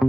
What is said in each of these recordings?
Hi,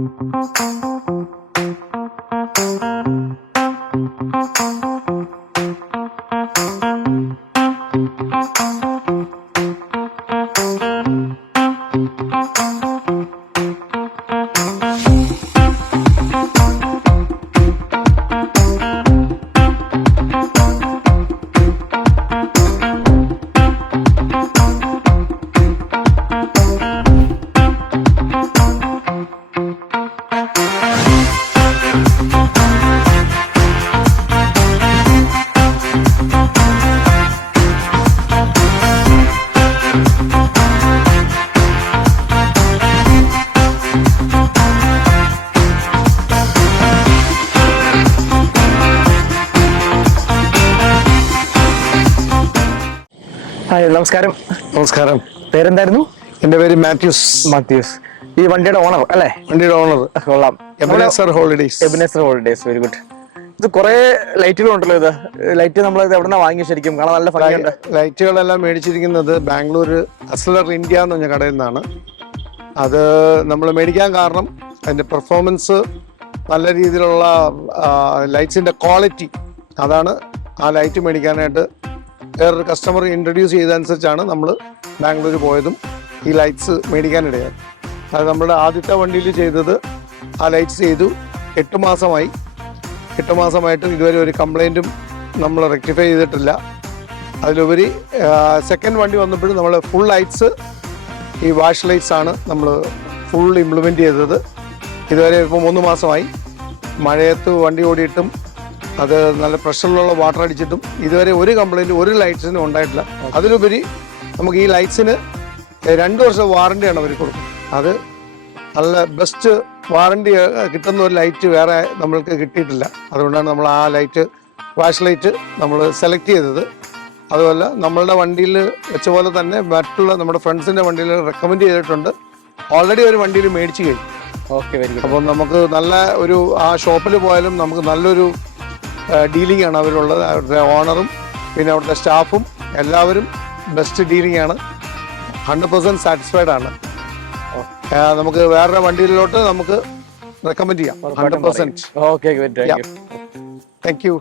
നമസ്കാരം. നമസ്കാരം. പേരെന്തായിരുന്നു? എൻ്റെ പേര് മാത്യൂസ്. ഈ വണ്ടിയുടെ ഓണർ അല്ലേ? വണ്ടിയുടെ ഓണർ. കൊള്ളാം. Ebenezer holidays. Very good. ഇത് കുറെ ലൈറ്റുകൾ ഉണ്ടല്ലോ. ഇത് ലൈറ്റ് നമ്മൾ എവിടെന്നാ വാങ്ങി? ശരിക്കും കാണാൻ നല്ല ഭംഗിയുണ്ട്. ലൈറ്റുകളെല്ലാം മേടിച്ചിരിക്കുന്നത് ബാംഗ്ലൂർ അസ്ലർ ഇന്ത്യ എന്ന് പറഞ്ഞ കടയിൽ നിന്നാണ്. അത് നമ്മൾ മേടിക്കാൻ കാരണം അതിൻ്റെ പെർഫോമൻസ്, നല്ല രീതിയിലുള്ള ലൈറ്റ്സിൻ്റെ ക്വാളിറ്റി, അതാണ് ആ ലൈറ്റ് മേടിക്കാനായിട്ട് വേറൊരു കസ്റ്റമർ ഇൻട്രൊഡ്യൂസ് ചെയ്തതനുസരിച്ചാണ് നമ്മൾ ബാംഗ്ലൂർ പോയതും ഈ ലൈറ്റ്സ് മേടിക്കാനിടയായത്. അത് നമ്മുടെ ആദ്യത്തെ വണ്ടിയിൽ ചെയ്തത് ആ ലൈറ്റ്സ് ചെയ്തു. 8 മാസമായി. 8 മാസമായിട്ടും ഇതുവരെ ഒരു കംപ്ലൈൻറ്റും നമ്മൾ റെക്ടിഫൈ ചെയ്തിട്ടില്ല. അതിലുപരി സെക്കൻഡ് വണ്ടി വന്നപ്പോഴും നമ്മൾ ഫുൾ ലൈറ്റ്സ്, ഈ വാഷ് ലൈറ്റ്സ് ആണ് നമ്മൾ ഫുൾ ഇംപ്ലിമെൻറ്റ് ചെയ്തത്. ഇതുവരെ ഇപ്പോൾ 3 മാസമായി. മഴയത്ത് വണ്ടി ഓടിയിട്ടും അത് നല്ല പ്രഷറിലുള്ള വാട്ടർ അടിച്ചിട്ടും ഇതുവരെ ഒരു കംപ്ലൈൻറ്റ് ഒരു ലൈറ്റ്സിനും ഉണ്ടായിട്ടില്ല. അതിലുപരി നമുക്ക് ഈ ലൈറ്റ്സിന് 2 വർഷം വാറണ്ടിയാണ് അവർ കൊടുക്കുന്നത്. അത് നല്ല ബെസ്റ്റ് വാറണ്ടി കിട്ടുന്ന ഒരു ലൈറ്റ് വേറെ നമ്മൾക്ക് കിട്ടിയിട്ടില്ല. അതുകൊണ്ടാണ് നമ്മൾ ആ ലൈറ്റ്, വാഷ് ലൈറ്റ് നമ്മൾ സെലക്ട് ചെയ്തത്. അതുപോലെ നമ്മളുടെ വണ്ടിയിൽ വെച്ച പോലെ തന്നെ മറ്റുള്ള നമ്മുടെ ഫ്രണ്ട്സിൻ്റെ വണ്ടിയിൽ റെക്കമെൻഡ് ചെയ്തിട്ടുണ്ട്. ഓൾറെഡി ഒരു വണ്ടിയിൽ മേടിച്ച് കഴിഞ്ഞു. അപ്പോൾ നമുക്ക് നല്ല ഒരു, ആ ഷോപ്പിൽ പോയാലും നമുക്ക് നല്ലൊരു ഡീലിംഗ് ആണ് അവരുള്ളത്. അവരുടെ ഓണറും പിന്നെ അവിടുത്തെ സ്റ്റാഫും എല്ലാവരും ബെസ്റ്റ് ഡീലിംഗ് ആണ്. 100% സാറ്റിസ്ഫൈഡ് ആണ്. നമുക്ക് വേറെ വണ്ടിയിലോട്ട് നമുക്ക് റെക്കമെൻഡ് ചെയ്യാം 100%. Okay, thank you.